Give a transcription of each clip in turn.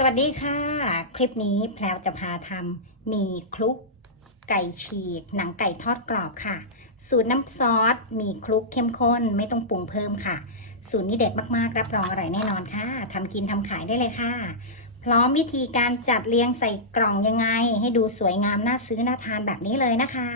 สวัสดีค่ะ คลิปนี้แพลวจะพาทำมีคลุกไก่ฉีก หนังไก่ทอดกรอบค่ะ สูตรน้ำซอส มีคลุกเข้มข้นไม่ต้องปรุงเพิ่มค่ะ สูตรนี้เด็ดมากๆ รับรองอร่อยแน่นอนค่ะทำกินทำขายได้เลยค่ะ พร้อมวิธีการจัดเรียงใส่กล่องยังไง ให้ดูสวยงามน่าซื้อน่าทานแบบนี้เลยนะคะ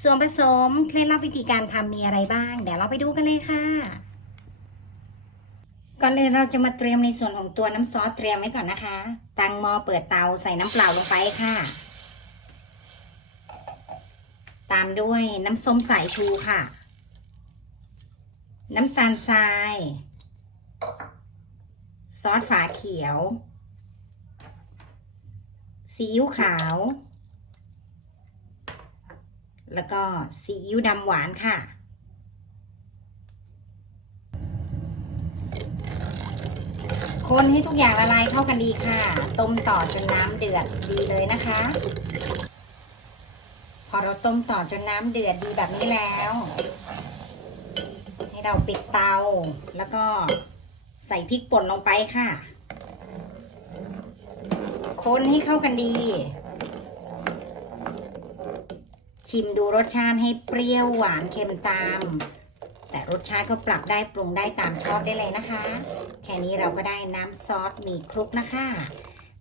ส่วนผสมเคล็ดลับวิธีการทำมีอะไรบ้าง เดี๋ยวเราไปดูกันเลยค่ะ ก่อนอื่นเราจะมาเตรียมในส่วนของตัวน้ำซอสเตรียมไว้ก่อนนะคะ ตั้งหม้อเปิดเตาใส่น้ำเปล่าลงไปค่ะ ตามด้วยน้ำส้มสายชูค่ะ น้ำตาลทราย ซอสฝาเขียว ซีอิ๊วขาว แล้วก็ซีอิ๊วดำหวานค่ะ คนให้ทุกอย่างละลายเข้ากันดีค่ะ ต้มต่อจนน้ำเดือดดีเลยนะคะ พอเราต้มต่อจนน้ำเดือดดีแบบนี้แล้ว ให้เราปิดเตา แล้วก็ใส่พริกป่นลงไปค่ะ คนให้เข้ากันดี ชิมดูรสชาติให้เปรี้ยวหวานเค็มตาม แต่รสชาติก็ปรับได้ปรุงได้ตามชอบได้เลยนะคะ แค่นี้เราก็ได้น้ำซอสมีคลุกนะคะ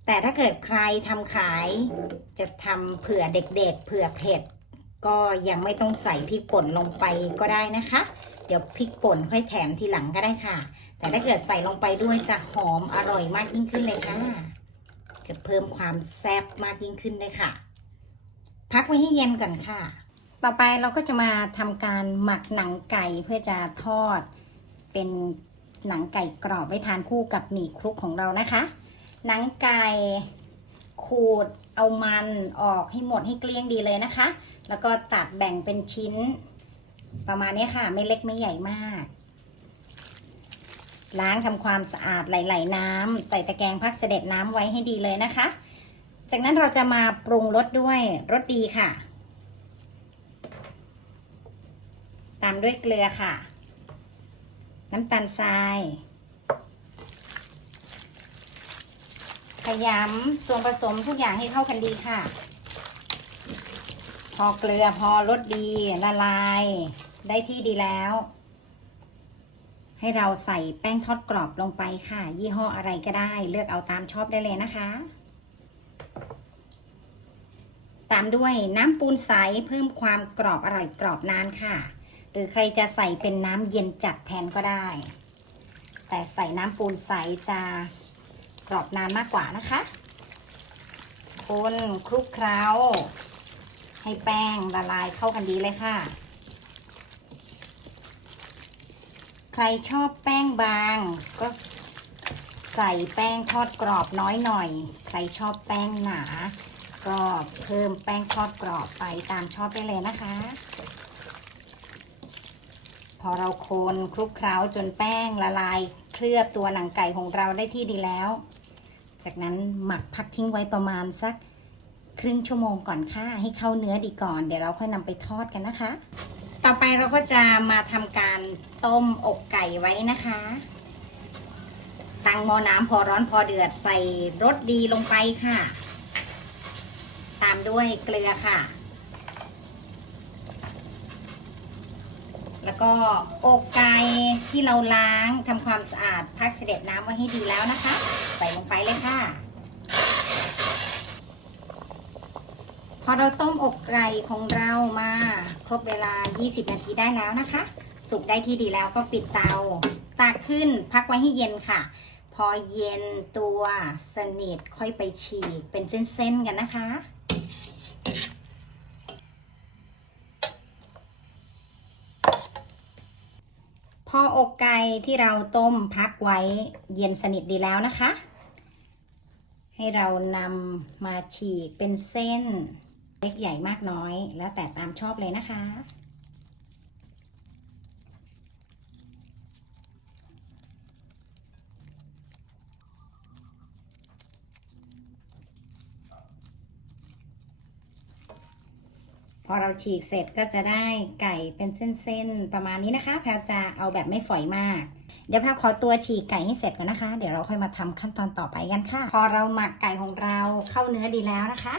แต่ถ้าเกิดใครทำขายจะทำเผื่อเด็กๆ เผื่อเผ็ด ก็ยังไม่ต้องใส่พริกป่นลงไปก็ได้นะคะ เดี๋ยวพริกป่นค่อยแถมทีหลังก็ได้ค่ะ แต่ถ้าเกิดใส่ลงไปด้วยจะหอมอร่อยมากยิ่งขึ้นเลยค่ะจะเพิ่มความแซ่บมากยิ่งขึ้นเลยค่ะ พักไว้ให้เย็นก่อนค่ะ ต่อไปเราก็จะมาทำการหมักหนังไก่เพื่อจะทอด เป็นหนังไก่กรอบไว้ทานคู่กับหมี่คลุกของเรานะคะ หนังไก่ขูดเอามันออกให้หมดให้เกลี้ยงดีเลยนะคะ แล้วก็ตัดแบ่งเป็นชิ้น ประมาณนี้ค่ะ ไม่เล็กไม่ใหญ่มาก ล้างทำความสะอาดไหลๆน้ำใส่ตะแกรงพักเสด็จน้ำไว้ให้ดีเลยนะคะ จากนั้นเราจะมาปรุงรสด้วยรสดีค่ะ ตามด้วยเกลือค่ะ น้ำตาลทราย ขยำส่วนผสมทุกอย่างให้เข้ากันดีค่ะ พอเกลือพอรสดีละลาย ได้ที่ดีแล้ว ให้เราใส่แป้งทอดกรอบลงไปค่ะ ยี่ห้ออะไรก็ได้ เลือกเอาตามชอบได้เลยนะคะตามด้วยน้ำปูนใสเพิ่มความกรอบอร่อยกรอบนานค่ะ รือใครจะใส่เป็นน้ำเย็นจัดแทนก็ได้ แต่ใส่น้ำปูนใสจะกรอบนานมากกว่านะคะคนคลุกเคล้า ให้แป้งละลายเข้ากันดีเลยค่ะ ใครชอบแป้งบางก็ใส่แป้งทอดกรอบน้อยหน่อย ใครชอบแป้งหนา ก็เพิ่มแป้งทอดกรอบไปตามชอบได้เลยนะคะ พอเราคนคลุกเคล้าจนแป้งละลาย เคลือบตัวหนังไก่ของเราได้ที่ดีแล้ว จากนั้นหมักพักทิ้งไว้ประมาณสักครึ่งชั่วโมงก่อนค่ะ ให้เข้าเนื้อดีก่อน เดี๋ยวเราค่อยนำไปทอดกันนะคะ ต่อไปเราก็จะมาทำการต้มอกไก่ไว้นะคะ ตั้งหม้อน้ำพอร้อนพอเดือดใส่รสดีลงไปค่ะ ตามด้วยเกลือค่ะ แล้ว ก็อกไก่ที่เราล้างทำความสะอาดพักเสด็จน้ำไว้ให้ดีแล้วนะคะ ใส่ลงไปเลยค่ะ พอเราต้มอกไก่ของเรามาครบเวลา 20 นาทีได้แล้วนะคะ สุกได้ที่ดีแล้วก็ปิดเตาตักขึ้นพักไว้ให้เย็นค่ะ พอเย็นตัวสนิทค่อยไปฉีกเป็นเส้นๆกันนะคะ พออกไก่ที่เราต้มพักไว้เย็นสนิทดีแล้วนะคะ ให้เรานำมาฉีกเป็นเส้น เล็กใหญ่มากน้อย แล้วแต่ตามชอบเลยนะคะ พอเราฉีกเสร็จก็จะได้ไก่เป็นเส้นๆ ประมาณนี้นะคะ แพรจะเอาแบบไม่ฝอยมาก เดี๋ยวแพรขอตัวฉีกไก่ให้เสร็จก่อนนะคะ เดี๋ยวเราค่อยมาทำขั้นตอนต่อไปกันค่ะ พอเราหมักไก่ของเราเข้าเนื้อดีแล้วนะคะ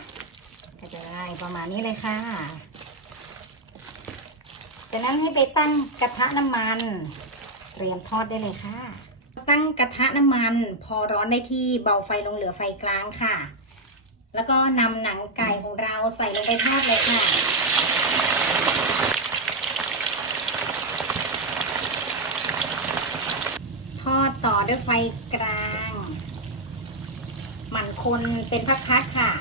ก็จะได้ประมาณนี้เลยค่ะ จากนั้นให้ไปตั้งกระทะน้ำมัน เตรียมทอดได้เลยค่ะ ตั้งกระทะน้ำมัน พอร้อนได้ที่เบาไฟลงเหลือไฟกลางค่ะ แล้วก็นำหนังไก่ของเราใส่ลงไปทอดเลยค่ะ ทอดต่อด้วยไฟกลาง หมั่นคนเป็นพักๆค่ะ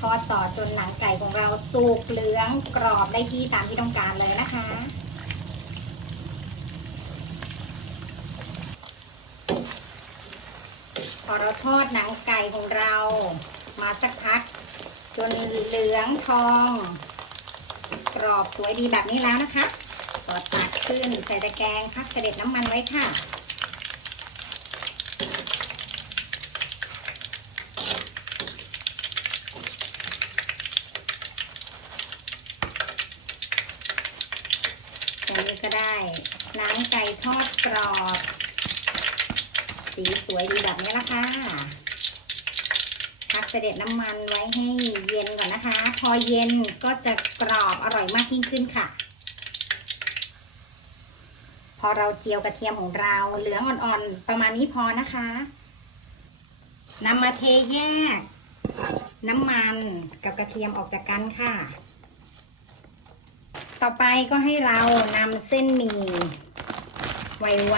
ทอดต่อจนหนังไก่ของเราสุกเหลืองกรอบได้ที่ตามที่ต้องการเลยนะคะพอเราทอดหนังไก่ของเรา มาสักพัก จนเหลืองทอง กรอบสวยดีแบบนี้แล้วนะคะก็ตักขึ้นใส่ตะแกรงพักเสด็จน้ำมันไว้ค่ะตรงนี้ก็ได้นังไก่ทอดกรอบ สีสวยดีแบบนี้ละค่ะ สด็จน้ำมันไว้ให้เย็นก่อนนะคะ พอเย็นก็จะกรอบอร่อยมากยิ่งขึ้นค่ะ พอเราเจียวกระเทียมของเราเหลืองอ่อนๆประมาณนี้พอนะคะนำมาเทแยก น้ำมันกับกระเทียมออกจากกันค่ะ ต่อไปก็ให้เรานำเส้นหมี่ไว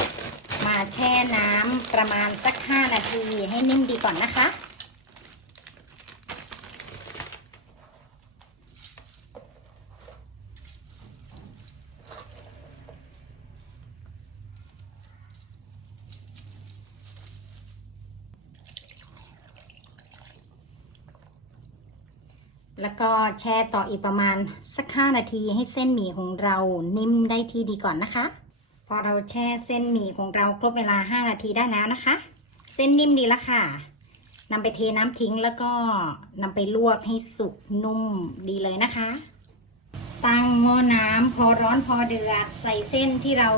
ๆมาแช่น้ำประมาณสัก 5 นาทีให้นิ่มดีก่อนนะคะ แล้วก็แช่ต่ออีกประมาณสัก5นาทีให้เส้นหมี่ของเรานิ่มได้ที่ดีก่อนนะคะ พอเราแช่เส้นหมี่ของเราครบเวลา5นาทีได้แล้วนะคะ เส้นนิ่มดีแล้วค่ะนำไปเทน้ำทิ้งแล้วก็นำไปลวกให้สุกนุ่มดีเลยนะคะ ตั้งหม้อน้ำพอร้อนพอเดือดใส่เส้นที่เรา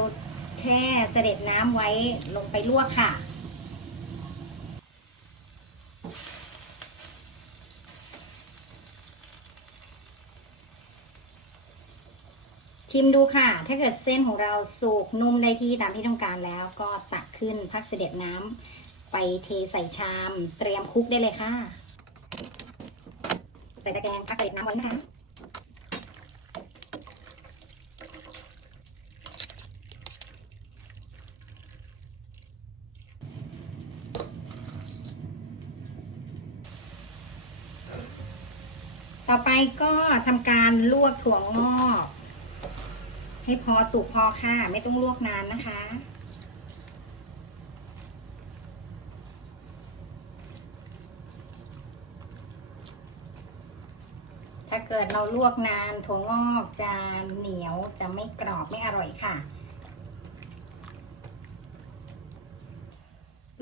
แช่เสด็จน้ำไว้ลงไปลวกค่ะ ชิมดูค่ะ ถ้าเกิดเส้นของเราสุกนุ่มได้ที่ตามที่ต้องการแล้วก็ตักขึ้นพักเสด็จน้ำไปเทใส่ชาม เตรียมคลุกได้เลยค่ะ ใส่ตะแกรงพักเสด็จน้ำไว้นะคะต่อไปก็ทำการลวกถั่วงอก ให้พอสุกพอค่ะ ไม่ต้องลวกนานนะคะ ถ้าเกิดเราลวกนานถั่วงอกจะเหนียวจะไม่กรอบไม่อร่อยค่ะ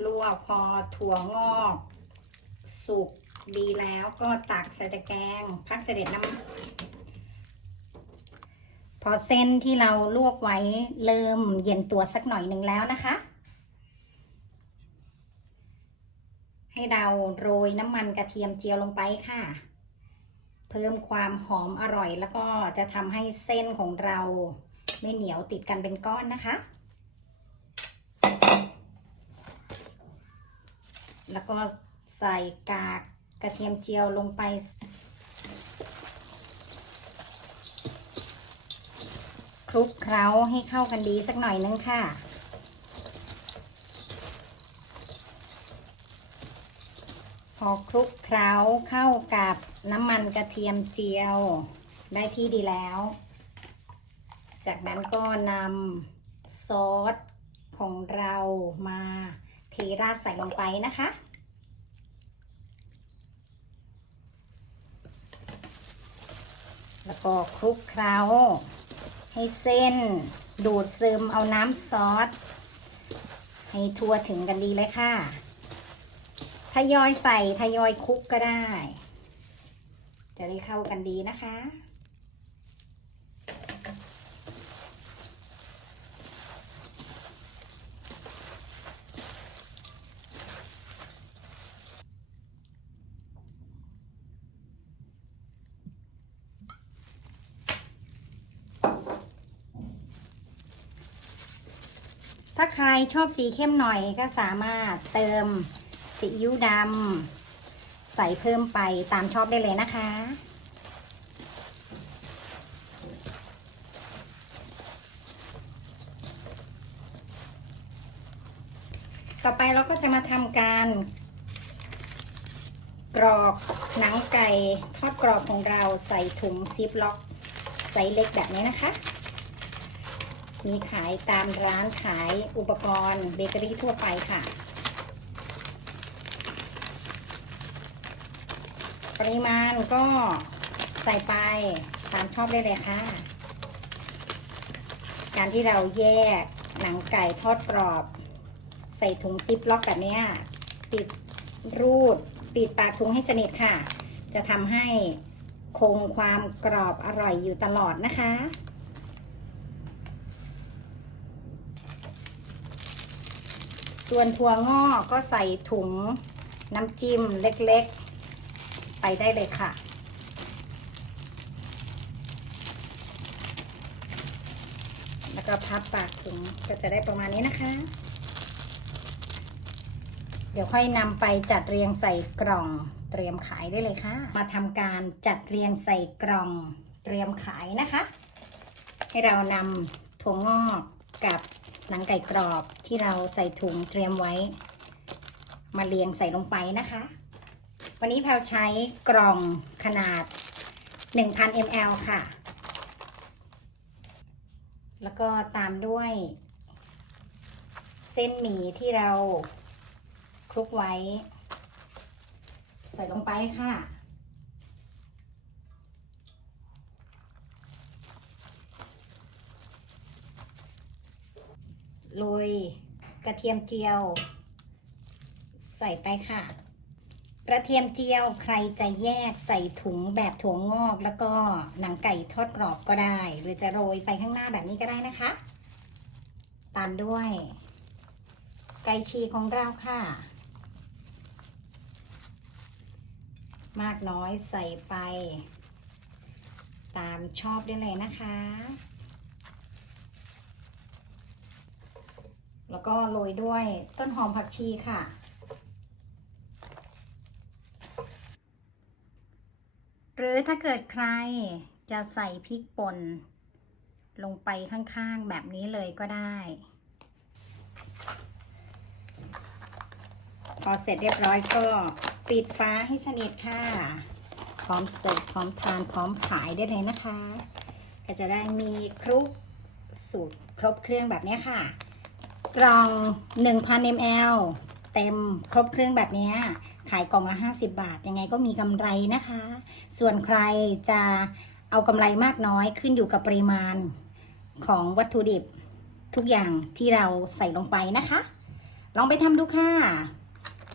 ลวกพอถั่วงอก สุกดีแล้วก็ตักใส่ตะแกรงพักเสด็จน้ำ พอเส้นที่เราลวกไว้เริ่มเย็นตัวสักหน่อยหนึ่งแล้วนะคะ ให้เราโรยน้ำมันกระเทียมเจียวลงไปค่ะ เพิ่มความหอมอร่อยแล้วก็จะทำให้เส้นของเราไม่เหนียวติดกันเป็นก้อนนะคะ แล้วก็ใส่กากกระเทียมเจียวลงไป คลุกเคล้าให้เข้ากันดีสักหน่อยนึงค่ะ พอคลุกเคล้าเข้ากับน้ำมันกระเทียมเจียว ได้ที่ดีแล้ว จากนั้นก็นำซอสของเรามาเทราดใส่ลงไปนะคะแล้วก็คลุกเคล้า ให้เส้นดูดซึมเอาน้ำซอส ให้ทั่วถึงกันดีเลยค่ะทยอยใส่ทยอยคลุกก็ได้ จะได้เข้ากันดีนะคะ ถ้าใครชอบสีเข้มหน่อยก็สามารถเติมซีอิ๊วดำใส่เพิ่มไปตามชอบได้เลยนะคะ ต่อไปเราก็จะมาทำการ กรอบหนังไก่ทอดกรอบของเราใส่ถุงซิปล็อกไซส์เล็กแบบนี้นะคะ มีขายตามร้านขายอุปกรณ์เบเกอรี่ทั่วไปค่ะ ปริมาณก็ใส่ไปตามชอบได้เลยค่ะ การที่เราแยกหนังไก่ทอดกรอบ ใส่ถุงซิปล็อกแบบนี้ปิดรูด ปิดปากถุงให้สนิทค่ะ จะทำให้คงความกรอบอร่อยอยู่ตลอดนะคะ ส่วนถั่วงอกก็ใส่ถุงน้ำจิ้มเล็กๆ ไปได้เลยค่ะ แล้วก็พับปากถุงก็จะได้ประมาณนี้นะคะ เดี๋ยวค่อยนำไปจัดเรียงใส่กล่องเตรียมขายได้เลยค่ะ มาทำการจัดเรียงใส่กล่องเตรียมขายนะคะ ให้เรานำถั่วงอกกับ หนังไก่กรอบที่เราใส่ถุงเตรียมไว้ มาเรียงใส่ลงไปนะคะ วันนี้แพลวใช้กล่องขนาด 1,000 ml ค่ะ แล้วก็ตามด้วย เส้นหมี่ที่เราคลุกไว้ ใส่ลงไปค่ะ โรยกระเทียมเจียว ใส่ไปค่ะ กระเทียมเจียวใครจะแยกใส่ถุงแบบถั่วงอก แล้วก็หนังไก่ทอดกรอบก็ได้ หรือจะโรยไปข้างหน้าแบบนี้ก็ได้นะคะ ตามด้วย ไก่ฉีของเราค่ะ มากน้อยใส่ไป ตามชอบได้เลยนะคะ แล้วก็โรยด้วยต้นหอมผักชีค่ะ หรือถ้าเกิดใครจะใส่พริกป่นลงไปข้างๆแบบนี้เลยก็ได้พอเสร็จเรียบร้อยก็ปิดฟ้าให้สนิทค่ะ พร้อมเสิร์ฟพร้อมทานพร้อมขายได้เลยนะคะ ก็จะได้มีครุกสูตรครบเครื่องแบบนี้ค่ะ กล่อง 1,000 ml เต็มครบเครื่องแบบนี้ขายกล่องละ 50 บาท ยังไงก็มีกำไรนะคะ ส่วนใครจะเอากำไรมากน้อยขึ้นอยู่กับปริมาณของวัตถุดิบทุกอย่างที่เราใส่ลงไปนะคะ ลองไปทำดูค่ะ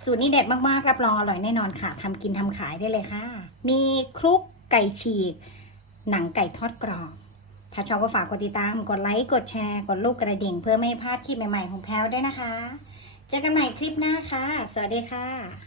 สูตรนี้เด็ดมากๆ รับรองอร่อยแน่นอนค่ะทำกินทำขายได้เลยค่ะ มีคลุกไก่ฉีก หนังไก่ทอดกรอบ ถ้าชอบก็ฝากกดติดตาม กดไลค์ กดแชร์ กดลูกกระดิ่ง เพื่อไม่ให้พลาดคลิปใหม่ๆของแพลวด้วยนะคะ เจอกันใหม่คลิปหน้าค่ะ สวัสดีค่ะ